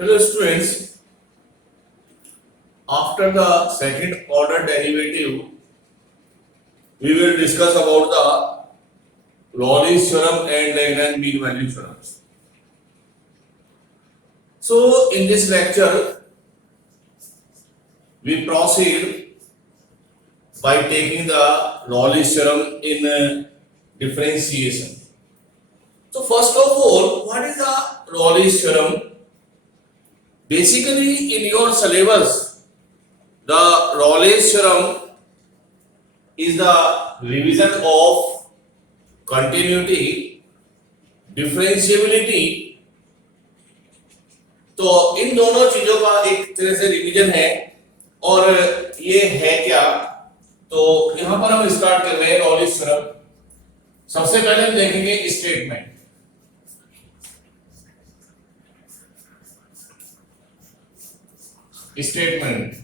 Hello students, after the second order derivative, we will discuss about the Raleigh's theorem and Lagrange mean value theorems. So in this lecture, we proceed by taking the Raleigh's theorem in differentiation. So first of all, what is the Raleigh's theorem? Basically, in your syllabus, the Raleigh's theorem is the revision of continuity, differentiability. तो इन दोनों चीजों का एक तरह से revision है और ये है क्या, तो यहां पर हम स्टार्ट कर रहे हैं रॉलिस थ्योरम। सबसे पहले हम देखेंगे statement. Statement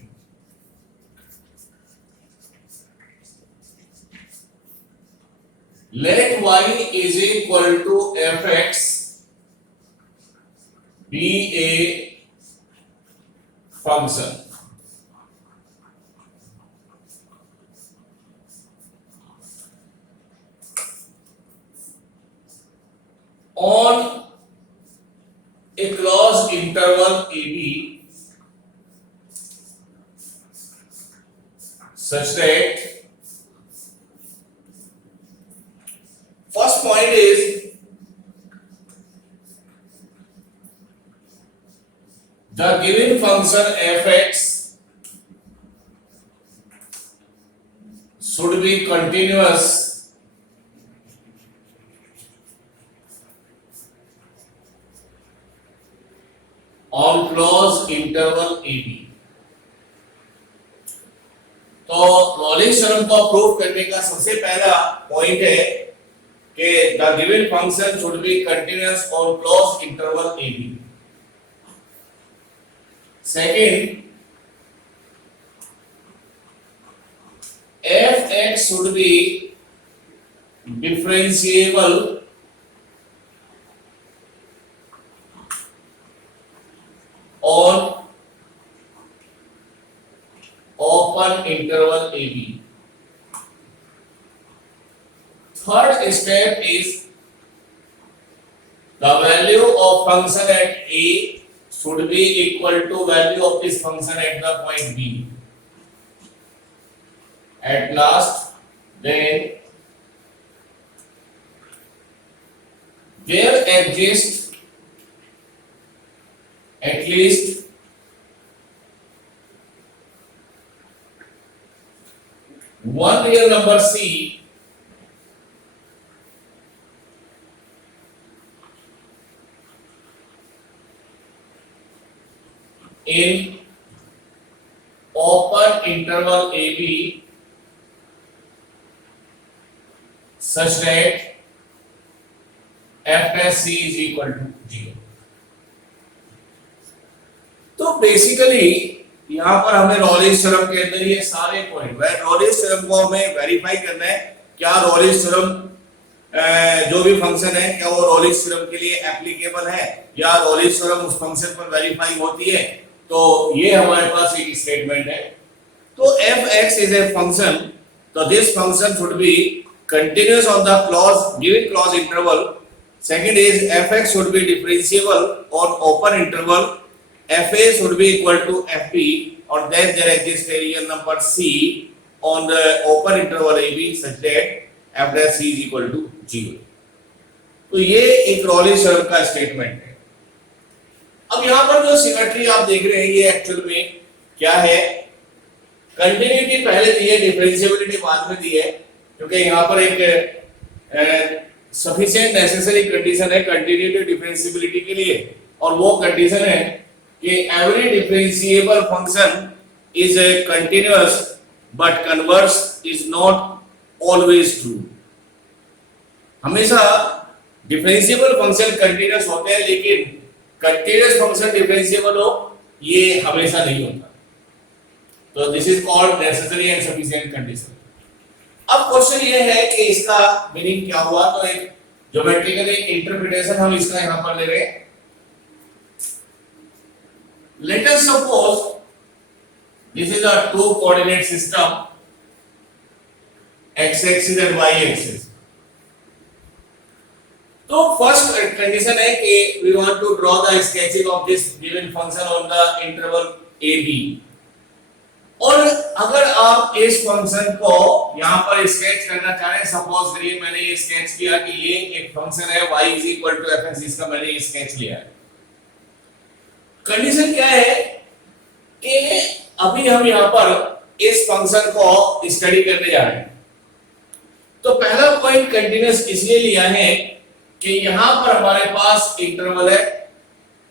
let y is equal to fx be a function on a closed interval ab such that first point is the given function fx should be continuous on closed interval ab। तो Rollins theorem को prove करने का सबसे पहला point है कि the given function should be continuous on closed interval ab। Second, fx should be differentiable on open interval ab। Third step is the value of function at a should be equal to value of this function at the point b। At last, then there exists at least one real number c in open interval ab such that f dash c is equal to 0। तो basically यहाँ पर हमें Rollins theorem के अंदर ये सारे point Rollins theorem को हमें वेरीफाई करना है, क्या रॉलिंस थ्योरम जो भी फंक्शन है क्या वो रॉलिंस थ्योरम के लिए एप्लीकेबल है या रॉलिंस थ्योरम उस फंक्शन पर वेरीफाई होती है। तो ये हमारे पास एक स्टेटमेंट है। तो fx is a function, so this function should be continuous on the given closed interval। Second is fx should be differentiable on open interval, fa should be equal to fp, or then there exists a real number c on the open interval ab such that f dash c is equal to 0। तो ये एक Rollins theorem का statement है। अब यहाँ पर जो symmetry आप देख रहे हैं ये एक्चुअल में क्या है, कंटिन्यूटी पहले दी है, डिफरेंशिएबिलिटी बाद में दी है, क्योंकि यहाँ पर एक सफिशिएंट नेसेसरी कंडीशन है कंटिन्यूटी डिफरेंशिएबिलिटी के लिए, और वो कंडीशन है कि every differentiable function is continuous but converse is not always true. हमेशा डिफरेंशिएबल फंक्शन कंटिन्यूअस होते हैं लेकिन कंटिन्यूअस फंक्शन डिफरेंशिएबल हो ये हमेशा नहीं होता। तो this is called necessary and sufficient condition. अब क्वेश्चन ये है कि इसका मीनिंग क्या हुआ, तो एक ज्योमेट्रिकल इंटरप्रिटेशन हम इसका यहां पर ले रहे हैं। Let us suppose this is a two coordinate system, x axis and y axis. तो फर्स्ट कंडीशन है कि we want to draw the sketching of this given function on the interval a b, और अगर आप इस function को यहां पर स्केच करना चाहें, सपोज करिए मैंने ये स्केच किया कि ये एक फंक्शन है y f(x), इसका मैंने स्केच लिया है। कंडीशन क्या है कि अभी हम यहां पर इस फंक्शन को स्टडी करने जा रहे हैं। तो पहला पॉइंट कंटीन्यूअस इसलिए लिया है कि यहां पर हमारे पास इंटरवल है,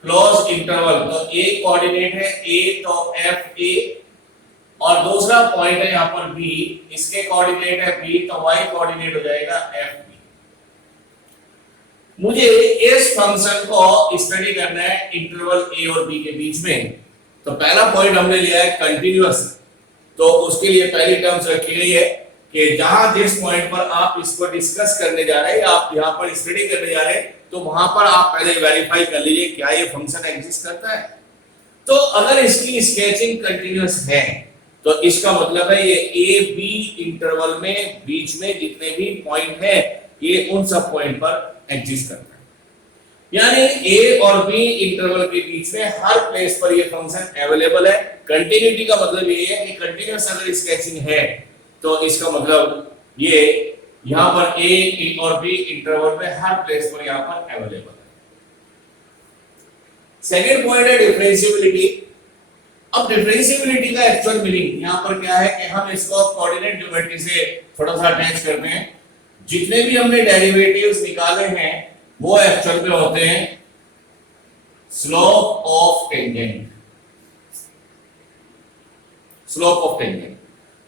क्लोज इंटरवल, तो a कोऑर्डिनेट है a, तो f a, और दूसरा पॉइंट है यहां पर b, इसके कोऑर्डिनेट है b, तो y कोऑर्डिनेट हो जाएगा f b। मुझे इस फंक्शन को स्टडी करना है इंटरवल a और b के बीच में। तो पहला पॉइंट हमने लिया है कंटीन्यूअस, तो उसके लिए पहली टर्म्स रखी गई है कि जहां जिस पॉइंट पर आप इसको डिस्कस करने जा रहे हैं, आप यहां पर स्टडी करने जा रहे हैं, तो वहां पर आप पहले वेरीफाई कर लीजिए क्या ये फंक्शन एग्जिस्ट करता है। तो अगर इसकी स्केचिंग कंटीन्यूअस है तो इसका मतलब है ये ए बी इंटरवल में बीच में जितने भी पॉइंट हैं ये उन सब पॉइंट पर एग्जिस्ट करता है, यानी ए और बी इंटरवल के बीच में हर प्लेस पर ये फंक्शन अवेलेबल है। कंटिन्यूटी का मतलब ये है कि कंटीन्यूअस अगर स्केचिंग है तो इसका मतलब ये यहां पर ए और बी इंटरवल में हर प्लेस पर यहां पर अवेलेबल है। सेकंड पॉइंट है डिफरेंशिएबिलिटी। अब डिफरेंशिएबिलिटी का एक्चुअल मीनिंग यहां पर क्या है कि हम इसको कोऑर्डिनेट ज्योमेट्री से थोड़ा सा अटैच करते हैं। जितने भी हमने डेरिवेटिव्स निकाले हैं वो एक्चुअल में होते हैं slope of tangent, slope of tangent.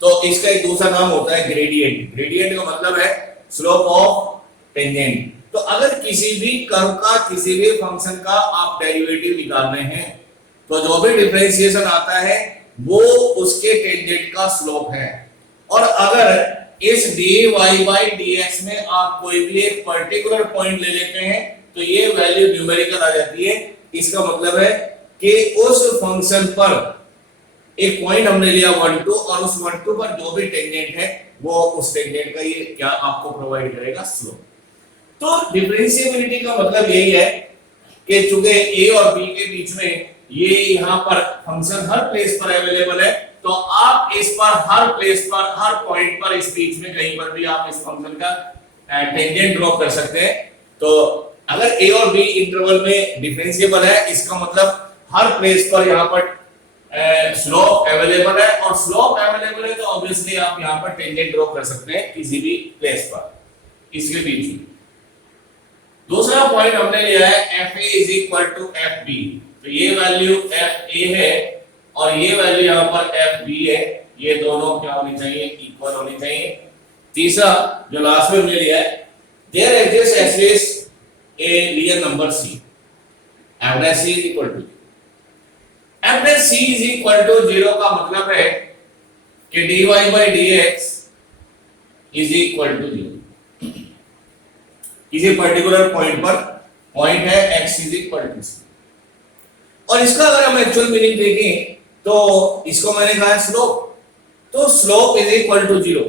तो इसका एक दूसरा नाम होता है ग्रेडियंट। ग्रेडियंट का मतलब है स्लोप ऑफ टेंजेंट। तो अगर किसी भी कर्व का, किसी भी फंक्शन का आप डेरिवेटिव निकाल रहे हैं तो जो भी डिफरेंशिएशन आता है वो उसके टेंजेंट का स्लोप है। और अगर इस dy by dx में आप कोई भी एक पर्टिकुलर पॉइंट ले लेते हैं तो ये वैल्यू न्यूमेरिकल आ जाती है। इसका मतलब है कि उस फंक्शन पर एक पॉइंट हमने लिया 1 2, और उस 1 2 पर जो भी टेंजेंट है वो उस टेंजेंट का ये क्या आपको प्रोवाइड करेगा, स्लोप। तो डिफरेंशिएबिलिटी का मतलब यही है कि चूंकि a और b के बीच में ये यहां पर फंक्शन हर प्लेस पर अवेलेबल है, तो आप इस पर हर प्लेस पर, हर पॉइंट पर, इस बीच में कहीं पर भी आप इस फंक्शन का टेंजेंट ड्रॉ कर सकते हैं। तो अगर a और b इंटरवल में डिफरेंशिएबल है, इसका मतलब हर प्लेस पर यहां पर स्लोप अवेलेबल है, और स्लोप अवेलेबल है तो ऑब्वियसली आप यहां पर टेंजेंट ड्रॉ कर सकते हैं किसी भी प्लेस पर इसके बीच में। दूसरा पॉइंट हमने लिया है fa fb। तो ये वैल्यू fa है और ये वैल्यू यहां पर fb है, ये दोनों क्या होनी चाहिए, इक्वल होनी चाहिए। तीसरा जो लास्ट में हमने लिया है there exist a real number c, f c is equal to f c is equal to 0 का मतलब है कि dy by dx is equal to 0। किसी पर्टिकुलर पॉइंट पर पॉइंट है x is equal to c, और इसका अगर हम एक्चुअल मीनिंग देखें तो इसको मैंने कहा है स्लोप। तो स्लोप इज इक्वल टू 0,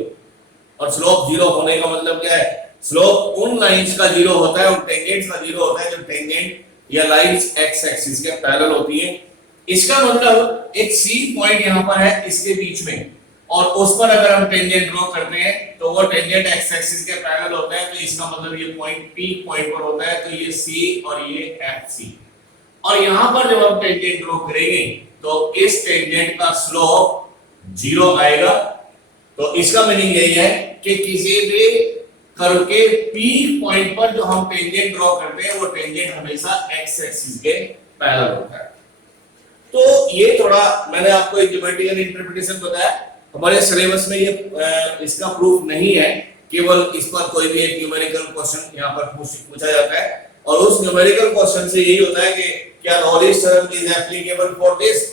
और स्लोप 0 होने का मतलब क्या है, स्लोप उन लाइंस का 0 होता है, उन टेंजेंट्स का 0 होता है जो टेंजेंट या लाइंस x एक्सिस के पैरेलल होती है। इसका मतलब एक c पॉइंट यहां पर है इसके बीच में, और उस पर अगर हम टेंजेंट ड्रॉ करते हैं तो वो टेंजेंट x एक्सिस के पैरेलल होता है। तो इसका मतलब ये पॉइंट p पॉइंट पर होता है, तो ये c और ये fc। और यहां पर जब हम टेंजेंट ड्रॉ करेंगे तो इस टेंजेंट का स्लोप 0 आएगा। तो इसका मीनिंग यही है कि किसी भी कर्व के p पॉइंट पर जो हम टेंजेंट ड्रॉ करते हैं वो टेंजेंट हमेशा x एक्सिस के पैरेलल होता है। तो ये थोड़ा मैंने आपको एक ज्योमेट्रिकल इंटरप्रिटेशन बताया। हमारे सिलेबस में ये इसका प्रूफ नहीं है, केवल इस पर कोई भी एक न्यूमेरिकल क्वेश्चन यहाँ पर पूछा जाता है, और उस न्यूमेरिकल क्वेश्चन से यही होता है कि क्या रॉलिस theorem is applicable for this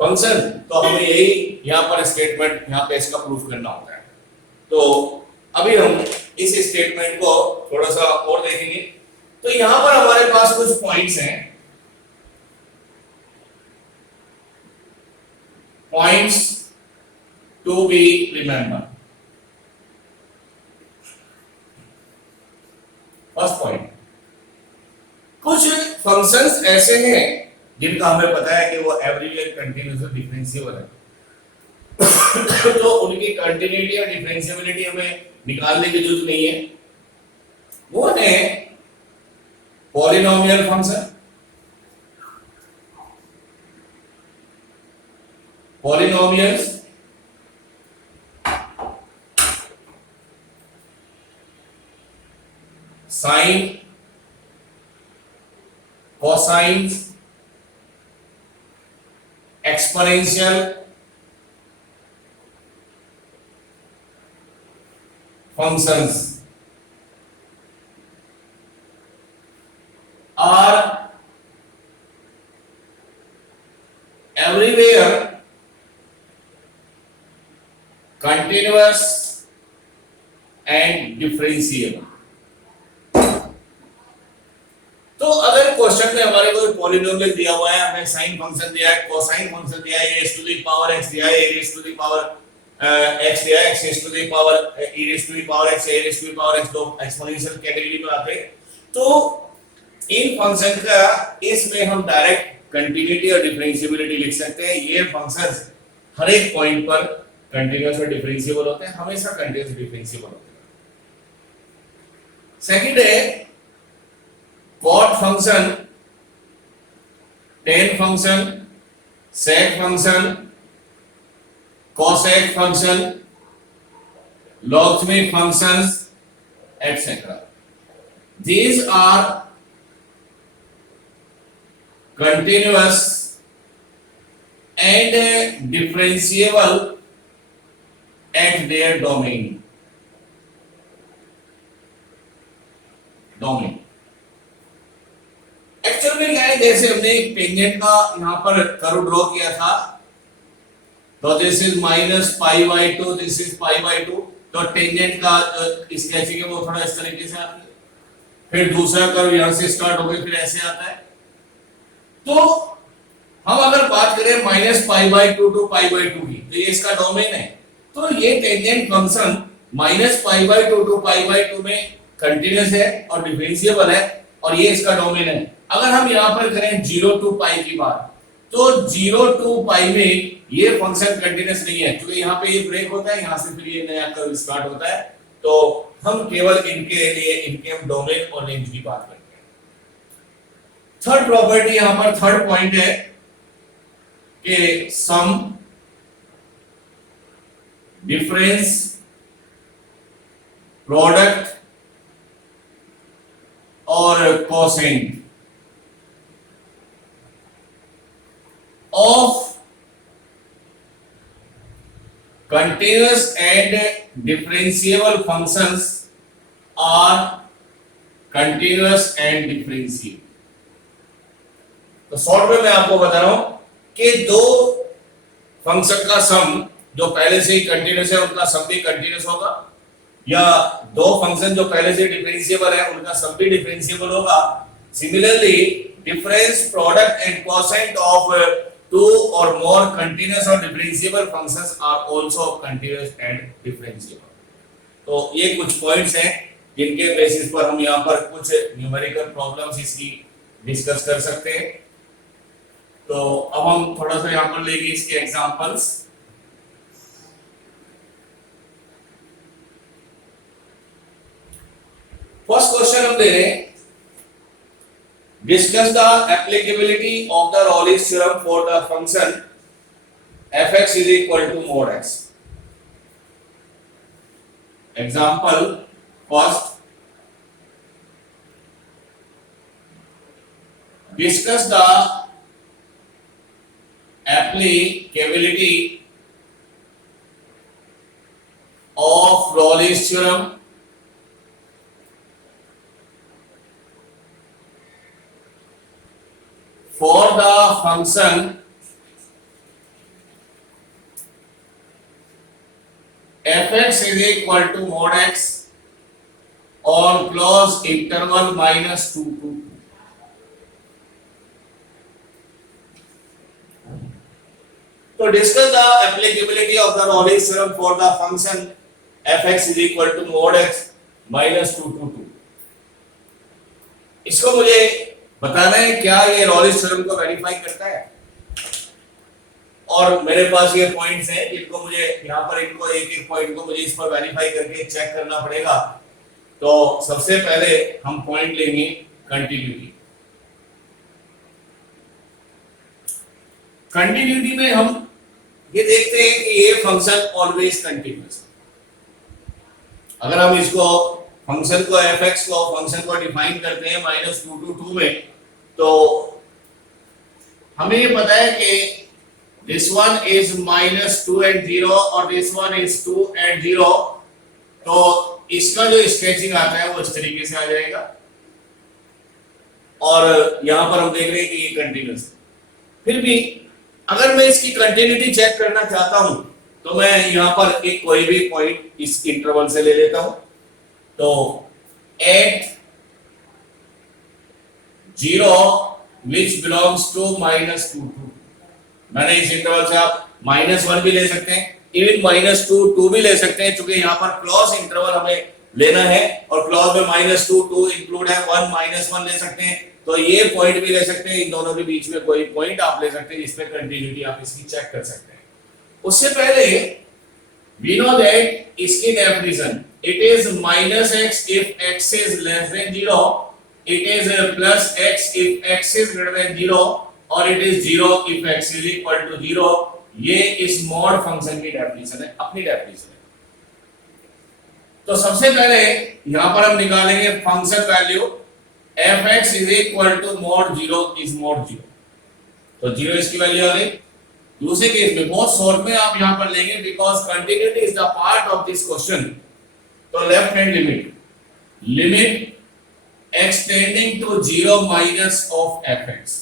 function. तो हमें यही यहाँ पर स्टेटमेंट यहाँ पे इसका प्रूफ करना होता है। तो अभी हम इस स्टेटमेंट को थोड़ा सा और देखेंगे। तो यहाँ पर हमारे पास कुछ पॉइंट्स हैं। points to be remembered. First point, कुछ फंक्शंस ऐसे हैं जिनका हमें पता है कि वो एवरीवेयर कंटिन्यूस और डिफरेंशिएबल है तो उनकी कंटिन्यूटी और डिफरेंशिएबिलिटी हमें निकालने की जरूरत नहीं है। वो है polynomial function, polynomials, sine, cosine, exponential functions are everywhere continuous and differentiable। तो अगर क्वेश्चन में हमारे को पॉलिनोमियल दिया हुआ है, हमें साइन फंक्शन दिया है, कोसाइन फंक्शन दिया है, e to the power x दिया है, e to the power x दिया है, x to the power e to the power x, a to the power x, दो एक्सपोनेंशियल कैटेगरी में आते हैं। तो इन फंक्शन का इसमें हम डायरेक्ट कंटिन्यूटी और डिफरेंशिएबिलिटी लिख सकते हैं। ये फंक्शंस हर एक पॉइंट पर कंटीन्यूअस और डिफरेंशिएबल होते हैं, हमेशा कंटीन्यूअस डिफरेंशिएबल होते हैं। सेकंड है cot function, tan function, sec function, cosec function, logarithmic functions etcetera. These are continuous and differentiable at their domain। Actual में क्या है, जैसे हमने एक टेंजेंट का यहाँ पर कर्व ड्रॉ किया था, तो this is minus pi by to, this is pi by to, तो टेंजेंट का स्केचिंग है वो थोड़ा इस तरीके से आती है। फिर दूसरा कर्व यहाँ से स्टार्ट हो गया, फिर ऐसे आता है। तो हम अगर बात करें minus pi by two to pi by two की, तो ये इसका डोमेन है। तो ये tangent function minus pi by two pi by two में कंटिन्यूअस है और डिफरेंशिएबल है, और ये इसका डोमेन है। अगर हम यहाँ पर करें 0 टू पाई की बात, तो 0 टू पाई में ये फंक्शन कंटिन्यूअस नहीं है, क्योंकि यहाँ पे ये ब्रेक होता है, यहाँ से फिर ये नया कर्व स्टार्ट होता है। तो हम केवल इनके लिए इनके हम डोमेन और रेंज की बात करते हैं। थर्ड प्रॉपर्टी यहाँ पर, थर्ड पॉइंट है कि सम, डिफरेंस, प्रोडक्ट और quotient of continuous and differentiable functions are continuous and differentiable। तो शॉर्ट में मैं आपको बता रहा हूं कि दो फंक्शन का सम जो पहले से ही कंटिन्यूअस है उनका सम भी कंटिन्यूअस होगा, या दो फंक्शन जो पहले से डिफरेंशिएबल है उनका सम भी डिफरेंशिएबल होगा। Similarly difference, product and quotient of two or more continuous or differentiable functions are also continuous and differentiable। तो ये कुछ पॉइंट्स हैं जिनके बेसिस पर हम यहाँ पर कुछ न्यूमेरिकल प्रॉब्लम्स इसकी डिस्कस कर सकते हैं। तो अब हम थोड़ा सा यहाँ पर लेंगे इसके एग्जांपल्स। फर्स्ट क्वेश्चन हम दे रहे हैं, discuss the applicability of the Rolle's theorem for the function f(x) is equal to mod x। Example first, discuss the applicability of Rolle's theorem for the function f(x) is equal to mod x on closed interval minus 2 to 2। तो discuss the applicability of the Rollins theorem for the function fx is equal to mod x minus 2 to 2। इसको मुझे बताना है क्या ये Rollins theorem को verify करता है, और मेरे पास ये पॉइंट्स हैं जिनको मुझे यहाँ पर इनको एक एक पॉइंट को मुझे इस पर वेरीफाई करके चेक करना पड़ेगा। तो सबसे पहले हम पॉइंट लेंगे कंटिन्यूटी। कंटिन्यूटी में हम ये देखते हैं कि ये फंक्शन ऑलवेज कंटिन्यूअस। अगर हम इसको फंक्शन को fx को फंक्शन को डिफाइन करते हैं -2 to 2 में, तो हमें ये पता है कि this one is -2 and 0 और this one is 2 and 0, तो इसका जो स्केचिंग आता है वो इस तरीके से आ जाएगा, और यहां पर हम देख रहे हैं कि ये कंटिन्यूअस है। फिर भी अगर मैं इसकी कंटिन्यूटी चेक करना चाहता हूं तो मैं यहां पर एक कोई भी पॉइंट इस इंटरवल से ले लेता हूं। तो at 0 which belongs to -2 to, मैंने इस इंटरवल से आप -1 भी ले सकते हैं, इवन -2 2 भी ले सकते हैं, क्योंकि यहाँ पर क्लोज इंटरवल हमें लेना है और क्लोज में -2 2 इंक्लूड है, 1 -1 ले सकते हैं। तो ये पॉइंट भी ले सकते हैं, इन दोनों के बीच में कोई पॉइंट आप ले सकते हैं जिसमें कंटिन्यूटी आप इसकी चेक कर सकते हैं। उससे पहले we know that इसकी definition it is -x if x is less than 0, it is +x if x is greater than 0, और it is 0 if x is equal to 0। ये इस मॉड फंक्शन की डेफिनेशन है, अपनी डेफिनेशन है। तो सबसे पहले यहां पर हम निकालेंगे function value fx is equal to mod 0 is mod 0, तो 0 इसकी वैल्यू आ गई। दूसरे केस में बहुत शॉर्ट में आप यहां पर लेंगे because continuity is the part of this question. तो left hand limit x tending to 0 minus of fx,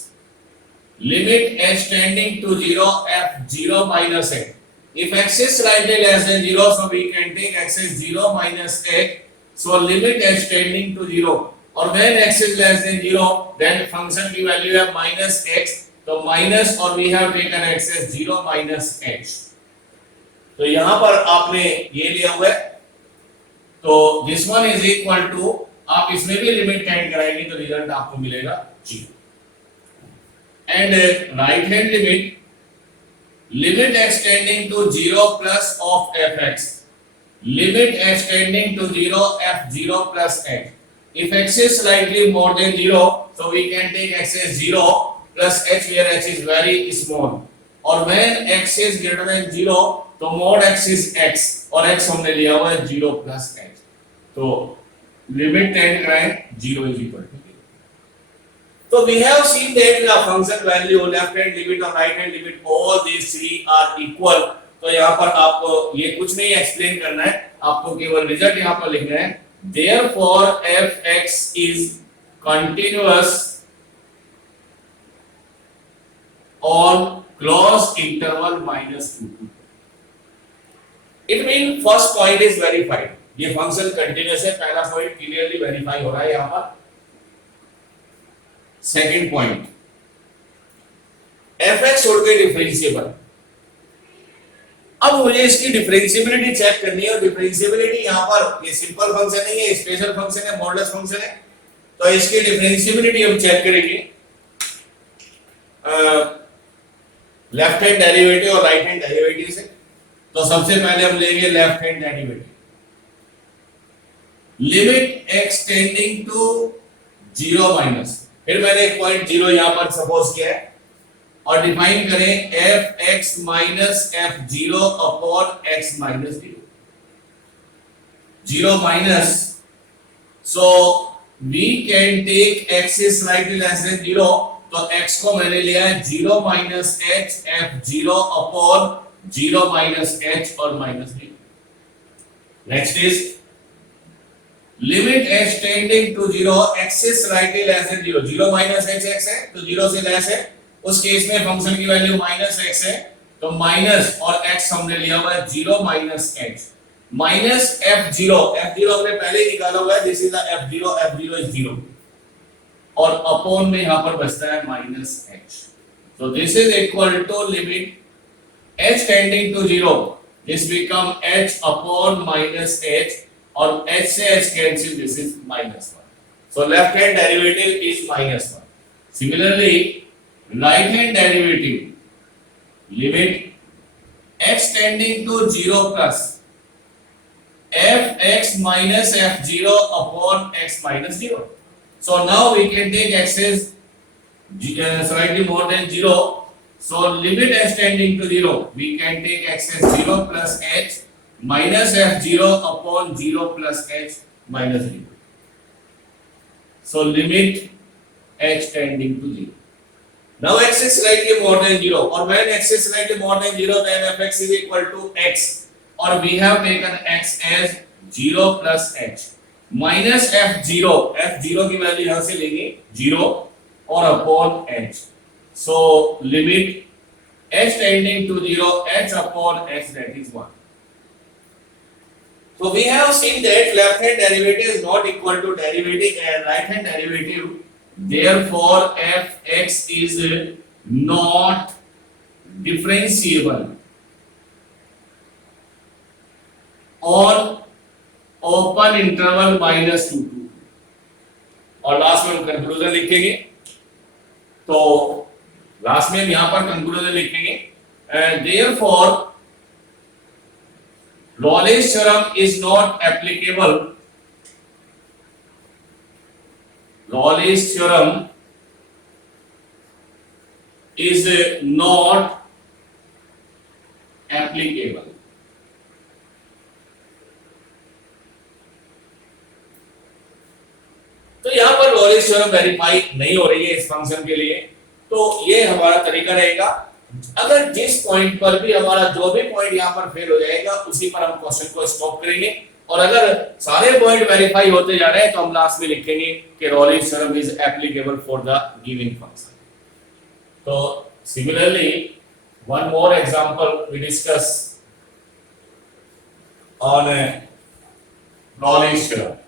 limit x tending to 0 f0 minus x, if x is slightly less than 0 so we can take x is 0 minus x, so limit x tending to 0, और when x is less than 0 then function की value है -x, तो minus और we have taken x as 0 minus x। तो यहां पर आपने ये लिया हुआ है, तो this one is equal to, आप इसमें भी लिमिट टेंड कराएंगे तो रिजल्ट आपको मिलेगा 0। And right hand limit x tending to 0 plus of fx, limit x tending to 0 f0 plus x, if x is slightly more than 0 so we can take x as 0 plus h where h is very small, और when x is greater than 0 तो mod x is x, और x हमने लिया हुआ है 0 plus x, तो limit tend कराएं 0 is equal to 0। तो we have seen that the function value left hand limit और right hand limit all these three are equal। तो यहाँ पर आपको ये कुछ नहीं एक्सप्लेन करना है, आपको केवल रिजल्ट यहाँ पर लिखना है। Therefore fx is continuous on closed interval -2 to 2। It means first point is verified, ये फंक्शन कंटिन्यूअस है, पहला पॉइंट क्लियरली वेरीफाई हो रहा है यहां पर। सेकंड पॉइंट fx छोड़ के डिफरेंशिएबल। अब मुझे इसकी डिफरेंशिएबिलिटी चेक करनी है, और डिफरेंशिएबिलिटी यहां पर ये सिंपल फंक्शन नहीं है, स्पेशल फंक्शन है, मॉडुलस फंक्शन है। तो इसकी डिफरेंशिएबिलिटी हम चेक करेंगे लेफ्ट हैंड डेरिवेटिव और राइट हैंड डेरिवेटिव से। तो सबसे पहले हम लेंगे left hand derivative, limit x tending to 0 minus, फिर मैंने एक पॉइंट 0 यहां पर सपोज किया है, और डिफाइन करें fx minus f0 upon x minus 0, 0 minus, so we can take x is slightly less than 0, तो x को मैंने लिया है 0 minus h f0 upon 0 minus h और minus 0। Next is limit h tending to 0, x is slightly less than 0, 0 minus h x है तो 0 से less है, उस केस में फंक्शन की वैल्यू -x है, तो माइनस और x हमने लिया हुआ है 0 minus h minus f0, f0 हमने पहले ही निकाला हुआ है, this is the f0, f0 is 0, और अपॉन में यहां पर बचता है -h, तो this is equal to limit h tending to 0, this become h upon minus h, और h से h cancel, this is minus 1. So left hand derivative is minus 1. Similarly, right hand derivative, limit x tending to 0 plus fx minus f0 upon x minus 0. So now we can take x as slightly more than 0. So limit h tending to 0, we can take x as 0 plus h minus f0 upon 0 plus h minus 0. So limit h tending to 0. Now x is slightly more than 0, or when x is slightly more than 0, then fx is equal to x, or we have taken x as 0 plus h minus f0, f0 की value यहां से लेंगे 0 और upon h. So limit h tending to 0, h upon h, that is 1. So we have seen that left hand derivative is not equal to derivative and right hand derivative. Therefore fx is not differentiable on open interval minus 2 to, और last में हम conclusion लिखेंगे. तो last में हम यहां पर conclusion लिखेंगे, and therefore Rawley's theorem is not applicable. Rawley's theorem is not applicable. तो यहां पर Rawley's theorem वेरीफाई नहीं हो रही है इस फंक्शन के लिए, तो ये हमारा तरीका रहेगा. अगर जिस पॉइंट पर भी हमारा जो भी पॉइंट यहां पर फेल हो जाएगा उसी पर हम क्वेश्चन को स्टॉप करेंगे, और अगर सारे पॉइंट वेरीफाई होते जा रहे हैं तो हम लास्ट में लिखेंगे कि Rawley's theorem is applicable for the given function. तो similarly one more example we discuss on Rawley's theorem.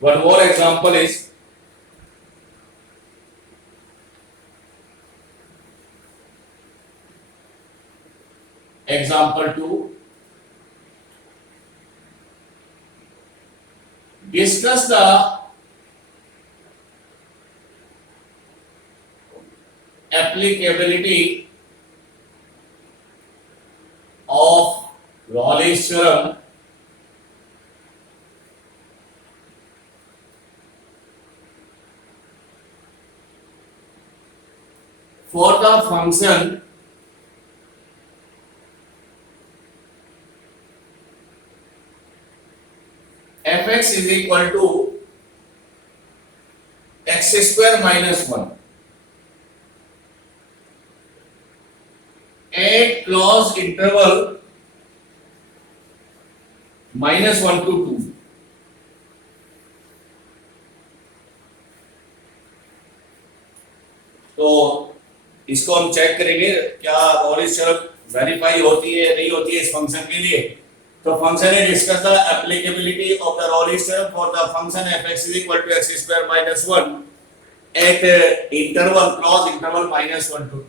One more example is example 2. Discuss the applicability of Rawley's theorem for the function fx is equal to x square minus 1 at closed interval minus 1 to 2. तो इसको हम check करेंगे क्या Rawley's theorem verify होती है या नहीं होती है इस फंक्शन के लिए. तो फंक्शन है discuss the applicability of the Rawley's theorem for the function fx is equal to x square minus 1 at interval closed interval minus 1 to 2.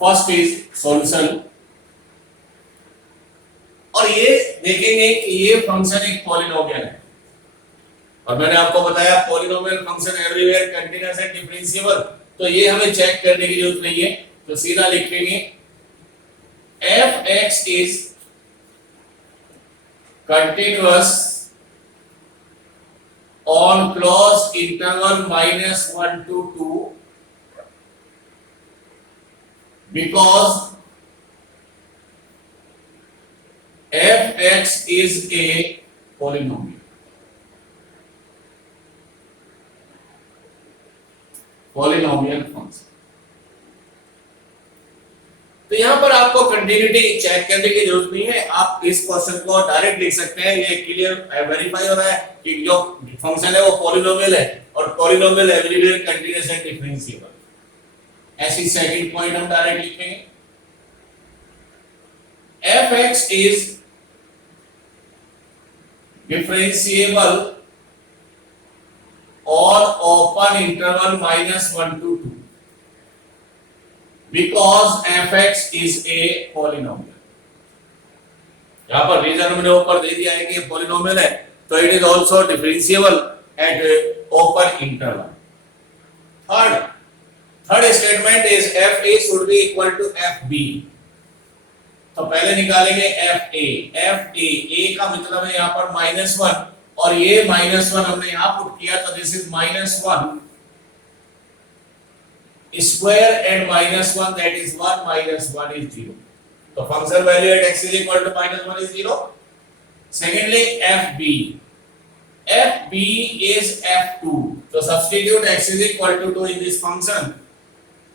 First is solution, और ये देखेंगे कि ये फंक्शन एक पॉलिनोमियल है, और मैंने आपको बताया polynomial function everywhere continuous and differentiable. तो ये हमें चेक करने की जरूरत नहीं है, तो सीधा लिखेंगे fx is continuous on closed interval minus 1 to 2 because fx is a polynomial. Polynomial function. तो यहां पर आपको कंटिन्यूटी चेक करने की जरूरत नहीं है, आप इस क्वेश्चन को डायरेक्ट लिख सकते हैं. ये क्लियर वेरीफाई हो रहा है कि जो फंक्शन है वो पॉलिनोमियल है, और polynomial everywhere continuous and differentiable. ऐसी सेकंड पॉइंट हम डायरेक्ट लिखेंगे fx is differentiable open interval -1 to 2 because fx is a polynomial। यहां पर रीजन हमने ऊपर दे दिया है कि पॉलिनोमियल है, तो it is also differentiable at open interval. Third statement is fa should be equal to fb। तो पहले निकालेंगे fa a का मतलब है यहां पर -1 और ये -1 हमने यहां पुट किया, तो this is -1 square and -1 that is 1 -1 is 0। तो function value at x is equal to -1 is 0। secondly fb is f2, तो substitute x is equal to 2 in this function,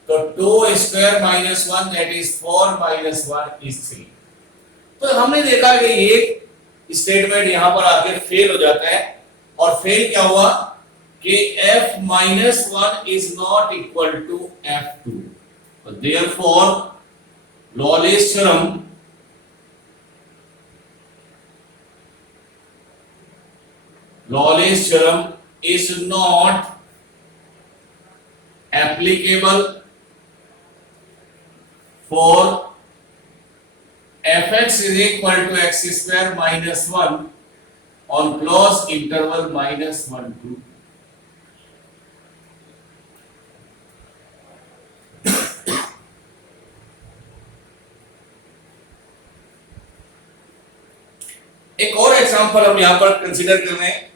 तो 2 square -1 that is 4 -1 is 3। तो हमने देखा कि ये statement यहां पर आकर फेल हो जाता है, और फेल क्या हुआ कि f -1 is not equal to f2, so therefore Lawley's theorem is not applicable for fx is equal to x square -1 on closed interval -1 to 2। एक और एग्जांपल हम यहां पर कंसीडर कर रहे हैं।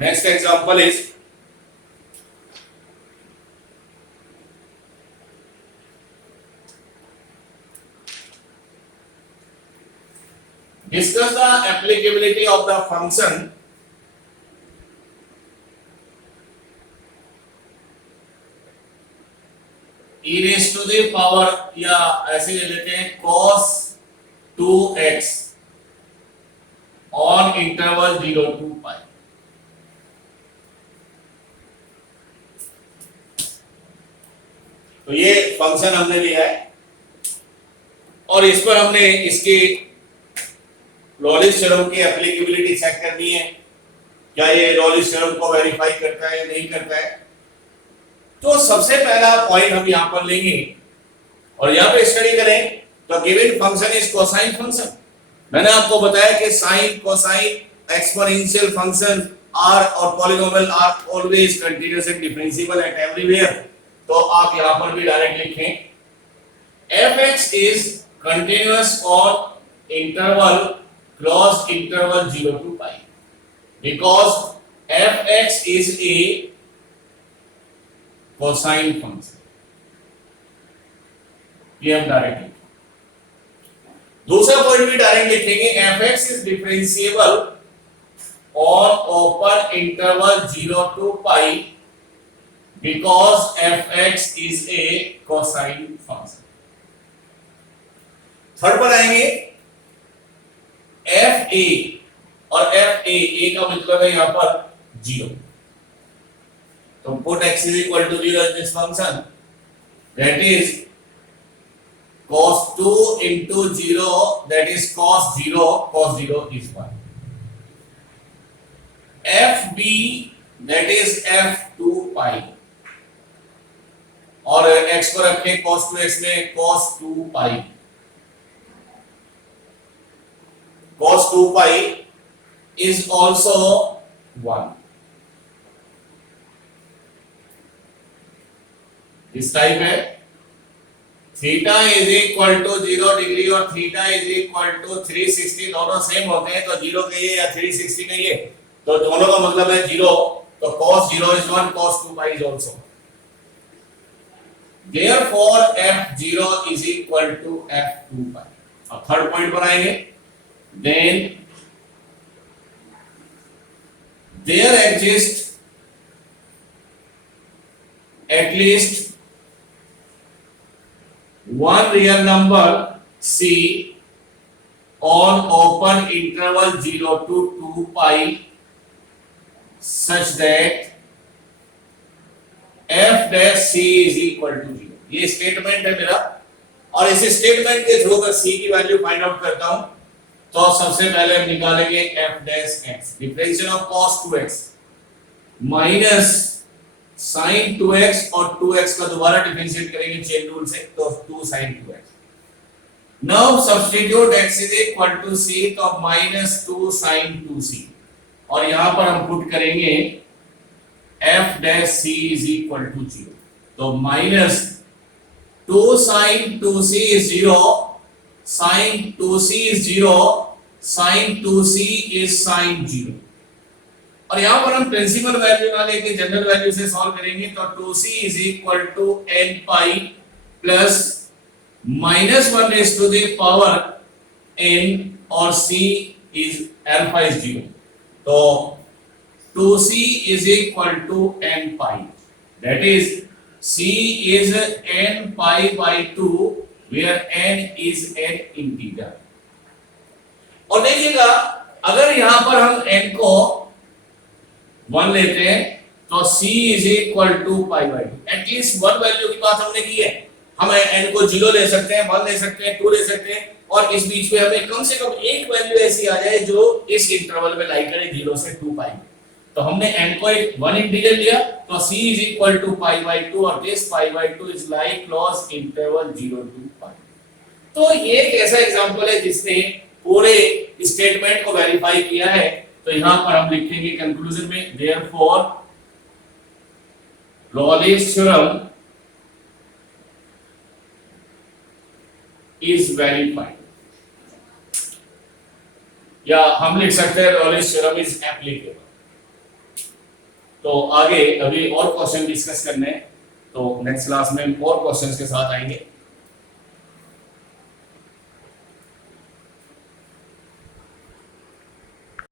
Next example is discuss the applicability of the function e raised to the power, या ऐसे ले लेते हैं cos 2x on interval 0 to pi। तो ये फंक्शन हमने लिया है और इस पर हमने इसकी लॉरेंस थ्योरम की एप्लीकेबिलिटी चेक करनी है, क्या ये लॉरेंस थ्योरम को वेरीफाई करता है या नहीं करता है। तो सबसे पहला पॉइंट हम यहां पर लेंगे और यहां पे स्टडी करें, तो given function is cosine function. मैंने आपको बताया कि sine cosine exponential function are और polynomial are always continuous and differentiable at everywhere. तो आप यहां पर भी डायरेक्ट लिखें fx is continuous on interval closed interval 0 to pi because fx is a cosine function। ये हम डायरेक्ट लिखेंगे। दूसरा पॉइंट भी डायरेक्ट लिखेंगे fx is differentiable on open interval 0 to pi because fx is a cosine function। Third पर आएंगे fa और fa का मतलब है यहां पर 0, तो put x is equal to 0 in this function, that is cos 2 into 0, that is cos 0 is 1। fb that is f2 pi और x को रखें cos 2x में cos 2 pi। cos 2 pi is also 1। इस टाइप है theta is equal to 0 degree और theta is equal to 360, दोनों same होते हैं, तो 0 कहिए या 360 कहिए, तो दोनों का मतलब है 0, तो cos 0 is 1, cos 2 pi is also। Therefore f0 is equal to f2 pi। अब थर्ड पॉइंट पर आएंगे, then there exists at least one real number c on open interval 0 to 2 pi such that f dash c is equal to 0। ये statement है मेरा और इस statement के through अगर c की वैल्यू फाइंड आउट करता हूं तो सबसे पहले हम निकालेंगे f dash x, differential of cos 2x minus sin 2x और 2x का दोबारा डिफरेंशिएट करेंगे चेन रूल से, तो 2 sin 2x. Now substitute x is equal to c, तो माइनस 2 sin 2c, और यहां पर हम पुट करेंगे f dash c is equal to 0, तो minus 2 sin 2c is 0, sin 2c is 0, sin 2c is sin 0. और यहां पर हम प्रिंसिपल वैल्यू ना लेके जनरल वैल्यू से सॉल्व करेंगे, तो 2c is equal to n pi plus minus 1 raised to the power n, और c is alpha is 0, तो 2c is equal to n pi, that is c is n pi by 2 where n is an integer. और देखिएगा अगर यहां पर हम n को 1 लेते हैं तो c is equal to pi by 2, at least 1 value की बात हमने की है, हम n को 0 ले सकते हैं, 1 ले सकते हैं, 2 ले सकते हैं, और इस बीच में हमें कम से कम एक वैल्यू ऐसी आ जाए जो इस इंटरवल में लाई करे 0 से 2 पाई, तो हमने n को एक 1 इंटीजर लिया, तो c is equal to pi by 2, और this pi by 2 is lie close interval 0 to pi. तो ये एक ऐसा एग्जांपल है जिसने पूरे स्टेटमेंट को वेरीफाई किया है, तो यहां पर हम लिखेंगे कंक्लूजन में देयरफॉर रॉलेस थ्योरम इज वेरीफाइड, या हम लिख सकते हैं रॉलेस थ्योरम इज एप्लीकेबल. तो आगे अभी और क्वेश्चन डिस्कस करने हैं, तो नेक्स्ट क्लास में और क्वेश्चंस के साथ आएंगे.